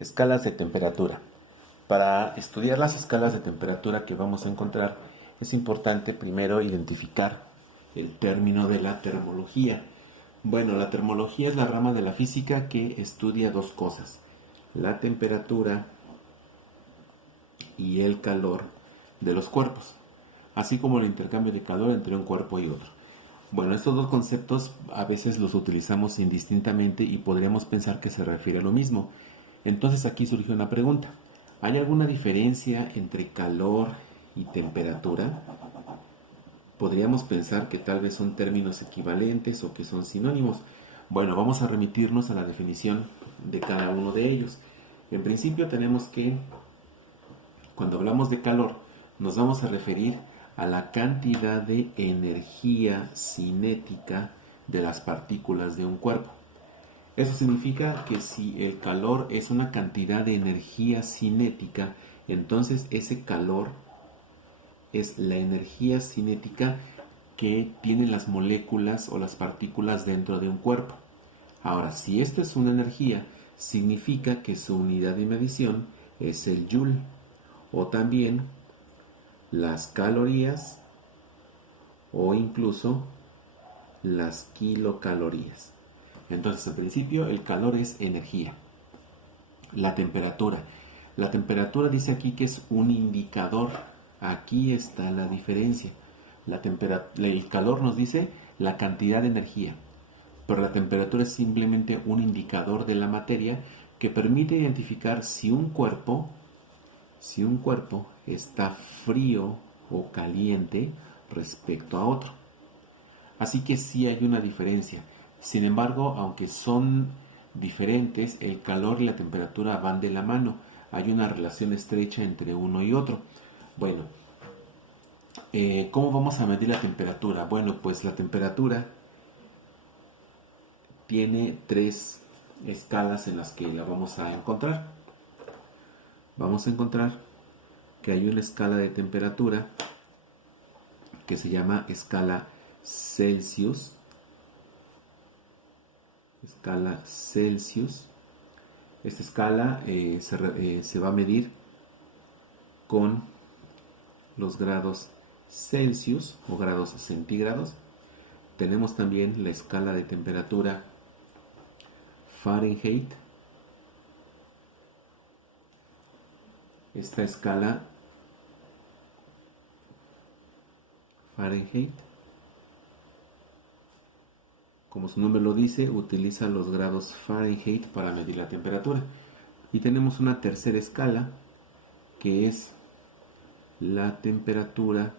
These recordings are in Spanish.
Escalas de temperatura. Para estudiar las escalas de temperatura que vamos a encontrar, es importante primero identificar el término de la termología. Bueno, la termología es la rama de la física que estudia dos cosas: la temperatura y el calor de los cuerpos, así como el intercambio de calor entre un cuerpo y otro. Bueno, estos dos conceptos a veces los utilizamos indistintamente y podríamos pensar que se refiere a lo mismo. Entonces aquí surge una pregunta: ¿hay alguna diferencia entre calor y temperatura? Podríamos pensar que tal vez son términos equivalentes o que son sinónimos. Bueno, vamos a remitirnos a la definición de cada uno de ellos. En principio tenemos que, cuando hablamos de calor, nos vamos a referir a la cantidad de energía cinética de las partículas de un cuerpo. Eso significa que si el calor es una cantidad de energía cinética, entonces ese calor es la energía cinética que tienen las moléculas o las partículas dentro de un cuerpo. Ahora, si esta es una energía, significa que su unidad de medición es el joule, o también las calorías o incluso las kilocalorías. Entonces, en principio, el calor es energía. La temperatura. La temperatura dice aquí que es un indicador. Aquí está la diferencia. El calor nos dice la cantidad de energía, pero la temperatura es simplemente un indicador de la materia que permite identificar si un cuerpo está frío o caliente respecto a otro. Así que sí hay una diferencia. Sin embargo, aunque son diferentes, el calor y la temperatura van de la mano. Hay una relación estrecha entre uno y otro. Bueno, ¿cómo vamos a medir la temperatura? Bueno, pues la temperatura tiene tres escalas en las que la vamos a encontrar. Vamos a encontrar que hay una escala de temperatura que se llama escala Celsius. Escala Celsius. Esta escala se va a medir con los grados Celsius o grados centígrados. Tenemos también la escala de temperatura Fahrenheit. Esta escala Fahrenheit, como su nombre lo dice, utiliza los grados Fahrenheit para medir la temperatura. Y tenemos una tercera escala que es la temperatura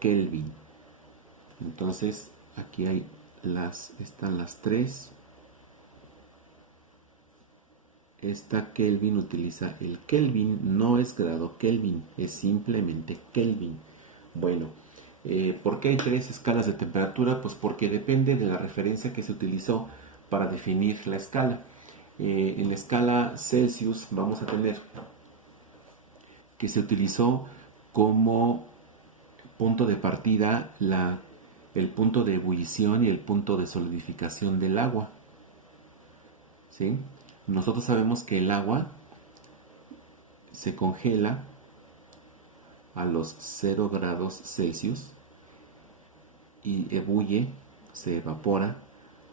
Kelvin. Entonces aquí están las tres. Esta Kelvin utiliza el Kelvin, no es grado Kelvin, es simplemente Kelvin. Bueno, ¿por qué hay tres escalas de temperatura? Pues porque depende de la referencia que se utilizó para definir la escala. En la escala Celsius vamos a tener que se utilizó como punto de partida el punto de ebullición y el punto de solidificación del agua. ¿Sí? Nosotros sabemos que el agua se congela a los 0 grados Celsius y ebulle, se evapora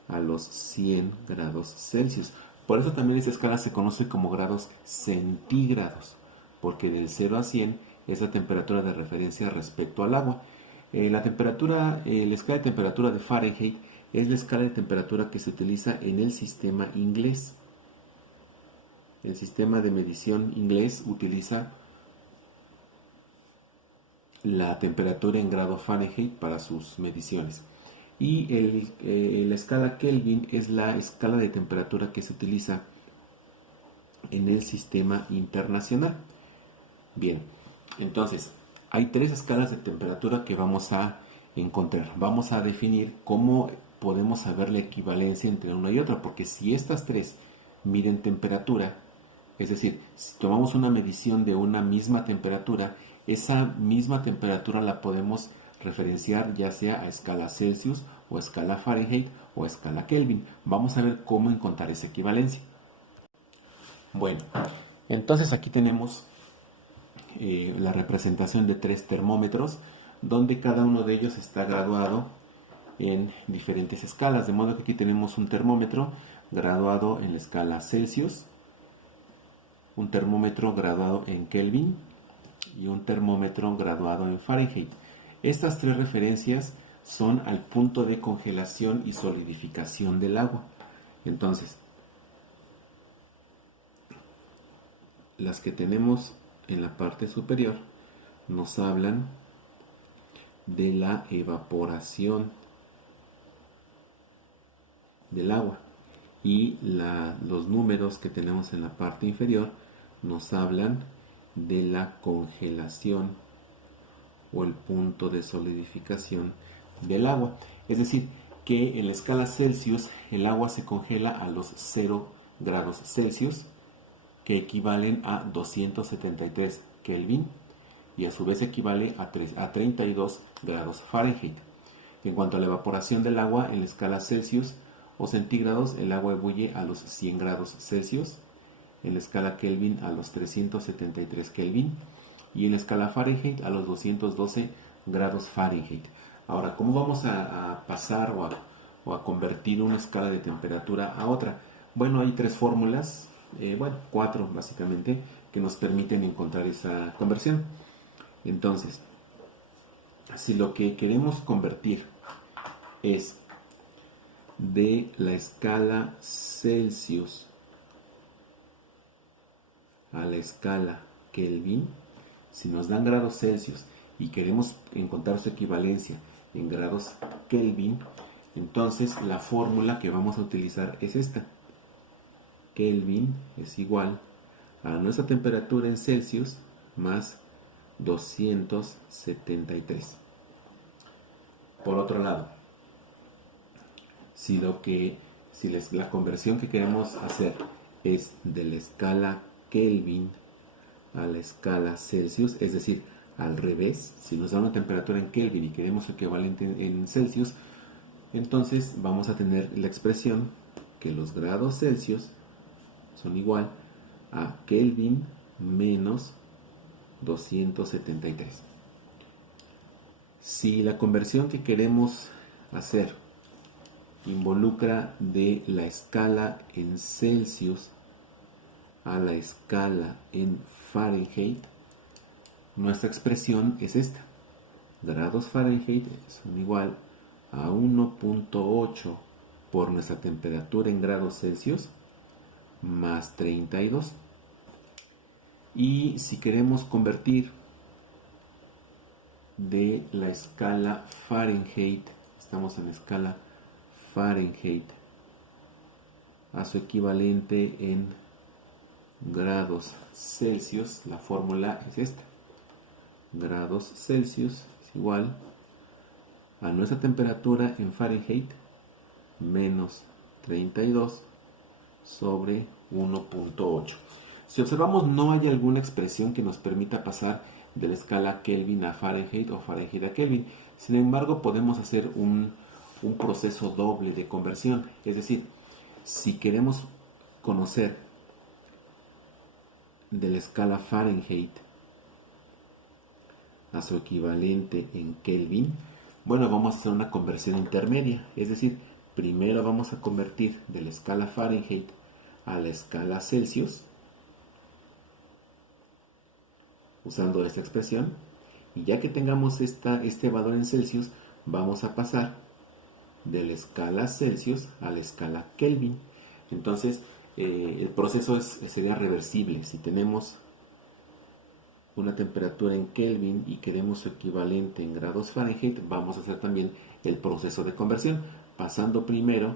a los 100 grados Celsius. Por eso también esta escala se conoce como grados centígrados, porque del 0 a 100 es la temperatura de referencia respecto al agua. La escala de temperatura de Fahrenheit es la escala de temperatura que se utiliza en el sistema inglés. El sistema de medición inglés utiliza la temperatura en grado Fahrenheit para sus mediciones. Y la escala Kelvin es la escala de temperatura que se utiliza en el sistema internacional. Bien, entonces hay tres escalas de temperatura que vamos a encontrar. Vamos a definir cómo podemos saber la equivalencia entre una y otra, porque si estas tres miden temperatura, es decir, si tomamos una medición de una misma temperatura, esa misma temperatura la podemos referenciar ya sea a escala Celsius o a escala Fahrenheit o a escala Kelvin. Vamos a ver cómo encontrar esa equivalencia. Bueno, entonces aquí tenemos la representación de 3 termómetros, donde cada uno de ellos está graduado en diferentes escalas, de modo que aquí tenemos un termómetro graduado en la escala Celsius, un termómetro graduado en Kelvin y un termómetro graduado en Fahrenheit. Estas 3 referencias son al punto de congelación y solidificación del agua. Entonces, las que tenemos en la parte superior nos hablan de la evaporación del agua, y los números que tenemos en la parte inferior nos hablan de la congelación o el punto de solidificación del agua. Es decir, que en la escala Celsius el agua se congela a los 0 grados Celsius, que equivalen a 273 Kelvin, y a su vez equivale a 32 grados Fahrenheit. En cuanto a la evaporación del agua en la escala Celsius o centígrados, el agua ebulle a los 100 grados Celsius, en la escala Kelvin a los 373 Kelvin y en la escala Fahrenheit a los 212 grados Fahrenheit. Ahora, ¿cómo vamos a pasar o a convertir una escala de temperatura a otra? Bueno, hay 3 fórmulas, 4 básicamente, que nos permiten encontrar esa conversión. Entonces, si lo que queremos convertir es de la escala Celsius a la escala Kelvin, si nos dan grados Celsius y queremos encontrar su equivalencia en grados Kelvin, entonces la fórmula que vamos a utilizar es esta. Kelvin es igual a nuestra temperatura en Celsius más 273. Por otro lado, si la conversión que queremos hacer es de la escala Kelvin a la escala Celsius, es decir, al revés, si nos da una temperatura en Kelvin y queremos su equivalente en Celsius, entonces vamos a tener la expresión que los grados Celsius son igual a Kelvin menos 273. Si la conversión que queremos hacer involucra de la escala en Celsius a la escala en Fahrenheit, nuestra expresión es esta. Grados Fahrenheit son igual a 1.8 por nuestra temperatura en grados Celsius más 32. Y si queremos convertir de la escala Fahrenheit, estamos en la escala Fahrenheit, a su equivalente en grados Celsius, la fórmula es esta. Grados Celsius es igual a nuestra temperatura en Fahrenheit menos 32 sobre 1.8. Si observamos, no hay alguna expresión que nos permita pasar de la escala Kelvin a Fahrenheit o Fahrenheit a Kelvin. Sin embargo, podemos hacer un proceso doble de conversión. Es decir, si queremos conocer de la escala Fahrenheit a su equivalente en Kelvin, bueno, vamos a hacer una conversión intermedia. Es decir, primero vamos a convertir de la escala Fahrenheit a la escala Celsius, usando esta expresión, y ya que tengamos este valor en Celsius, vamos a pasar de la escala Celsius a la escala Kelvin. Entonces, el proceso sería reversible. Si tenemos una temperatura en Kelvin y queremos su equivalente en grados Fahrenheit, vamos a hacer también el proceso de conversión, pasando primero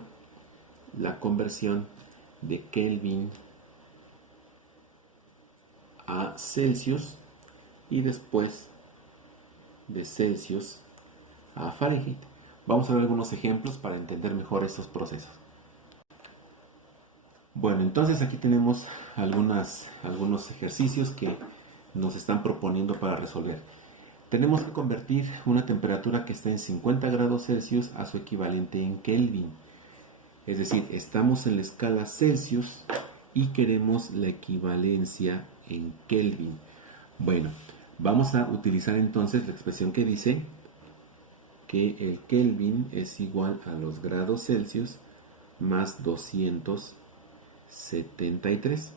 la conversión de Kelvin a Celsius y después de Celsius a Fahrenheit. Vamos a ver algunos ejemplos para entender mejor estos procesos. Bueno, entonces aquí tenemos algunos ejercicios que nos están proponiendo para resolver. Tenemos que convertir una temperatura que está en 50 grados Celsius a su equivalente en Kelvin. Es decir, estamos en la escala Celsius y queremos la equivalencia en Kelvin. Bueno, vamos a utilizar entonces la expresión que dice que el Kelvin es igual a los grados Celsius más 273.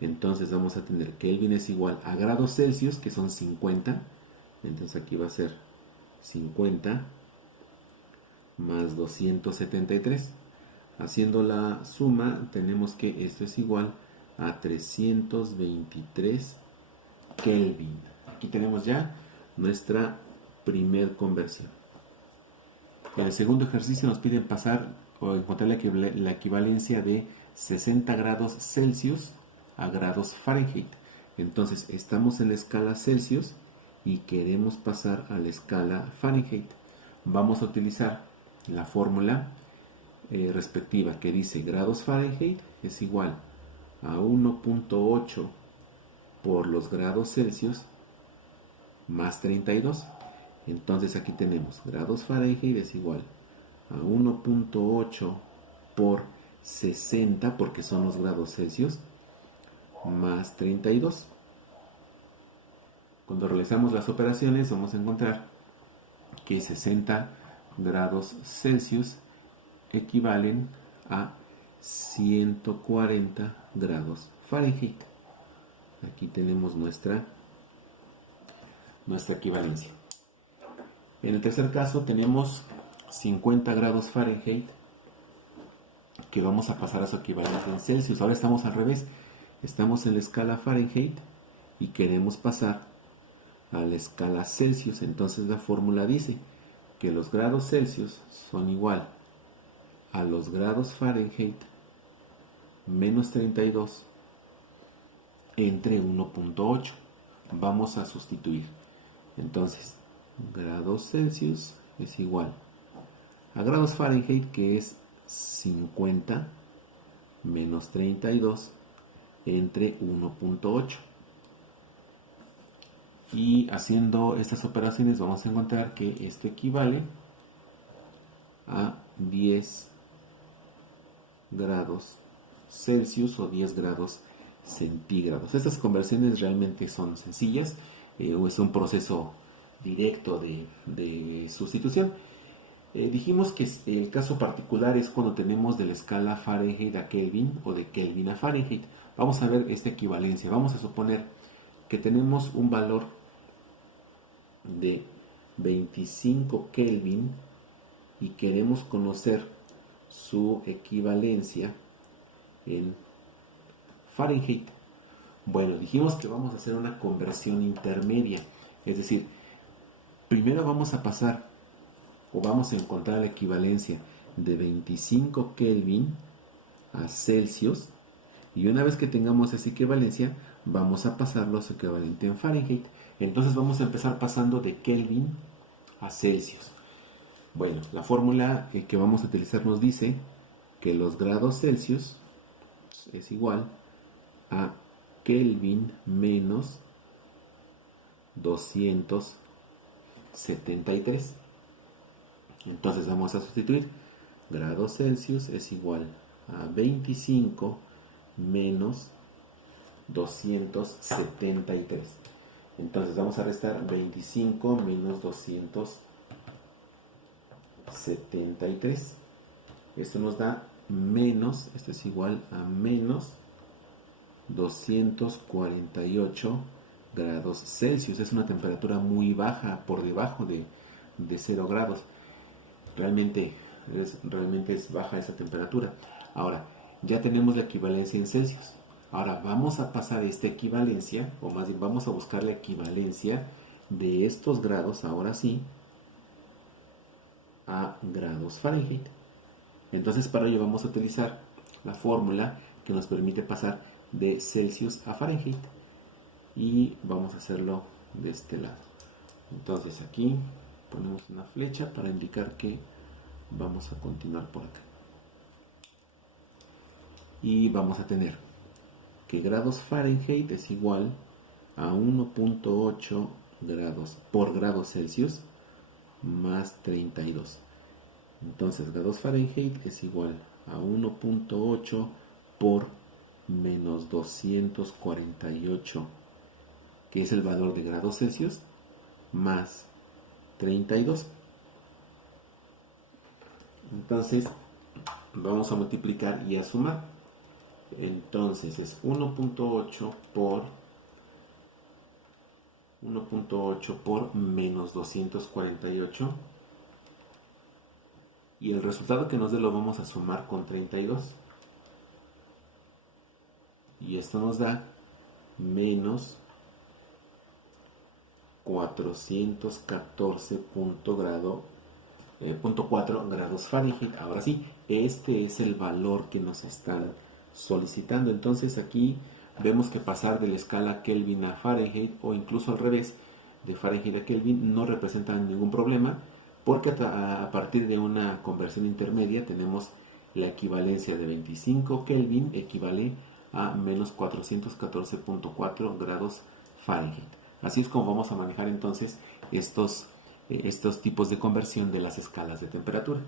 Entonces vamos a tener Kelvin es igual a grados Celsius, que son 50. Entonces aquí va a ser 50 más 273. Haciendo la suma, tenemos que esto es igual a 323 Kelvin. Aquí tenemos ya nuestra primer conversión. En el segundo ejercicio nos piden pasar o encontrar la equivalencia de 60 grados Celsius a grados Fahrenheit. Entonces estamos en la escala Celsius y queremos pasar a la escala Fahrenheit. Vamos a utilizar la fórmula respectiva que dice grados Fahrenheit es igual a 1.8 por los grados Celsius más 32. Entonces aquí tenemos grados Fahrenheit es igual a 1.8 por 60, porque son los grados Celsius, más 32. Cuando realizamos las operaciones vamos a encontrar que 60 grados Celsius equivalen a 140 grados Fahrenheit. Aquí tenemos nuestra equivalencia. En el tercer caso tenemos 50 grados Fahrenheit que vamos a pasar a su equivalente en Celsius. Ahora estamos al revés. Estamos en la escala Fahrenheit y queremos pasar a la escala Celsius. Entonces la fórmula dice que los grados Celsius son igual a los grados Fahrenheit menos 32 entre 1.8. Vamos a sustituir. Entonces, grados Celsius es igual a grados Fahrenheit, que es 50 menos 32 entre 1.8. Y haciendo estas operaciones vamos a encontrar que esto equivale a 10 grados Celsius o 10 grados centígrados. Estas conversiones realmente son sencillas, es un proceso directo de sustitución. Dijimos que el caso particular es cuando tenemos de la escala Fahrenheit a Kelvin o de Kelvin a Fahrenheit. Vamos a ver esta equivalencia. Vamos a suponer que tenemos un valor de 25 Kelvin y queremos conocer su equivalencia en Fahrenheit. Bueno, dijimos que vamos a hacer una conversión intermedia, es decir, primero vamos a pasar o vamos a encontrar la equivalencia de 25 Kelvin a Celsius, y una vez que tengamos esa equivalencia vamos a pasarlo a su equivalente en Fahrenheit. Entonces vamos a empezar pasando de Kelvin a Celsius. Bueno, la fórmula que vamos a utilizar nos dice que los grados Celsius es igual a Kelvin menos 273. Entonces vamos a sustituir. Grados Celsius es igual a 25 menos 273. Entonces vamos a restar 25 menos 273. Esto nos da menos, esto es igual a menos 248 grados Celsius. Es una temperatura muy baja, por debajo de 0 grados. Realmente es baja esa temperatura. Ahora, ya tenemos la equivalencia en Celsius. Ahora vamos a pasar esta equivalencia, o más bien vamos a buscar la equivalencia de estos grados, ahora sí, a grados Fahrenheit. Entonces para ello vamos a utilizar la fórmula que nos permite pasar de Celsius a Fahrenheit, y vamos a hacerlo de este lado. Entonces aquí ponemos una flecha para indicar que vamos a continuar por acá, y vamos a tener que grados Fahrenheit es igual a 1.8 grados por grado Celsius más 32. Entonces grados Fahrenheit es igual a 1.8 por menos 248, que es el valor de grados Celsius, más 32. Entonces vamos a multiplicar y a sumar. Entonces es 1.8 por menos 248, y el resultado que nos dé lo vamos a sumar con 32, y esto nos da menos 414.4 grados Fahrenheit. Ahora sí, este es el valor que nos están solicitando. Entonces aquí vemos que pasar de la escala Kelvin a Fahrenheit, o incluso al revés, de Fahrenheit a Kelvin, no representa ningún problema, porque a partir de una conversión intermedia tenemos la equivalencia de 25 Kelvin equivale a menos 414.4 grados Fahrenheit. Así es como vamos a manejar entonces estos tipos de conversión de las escalas de temperatura.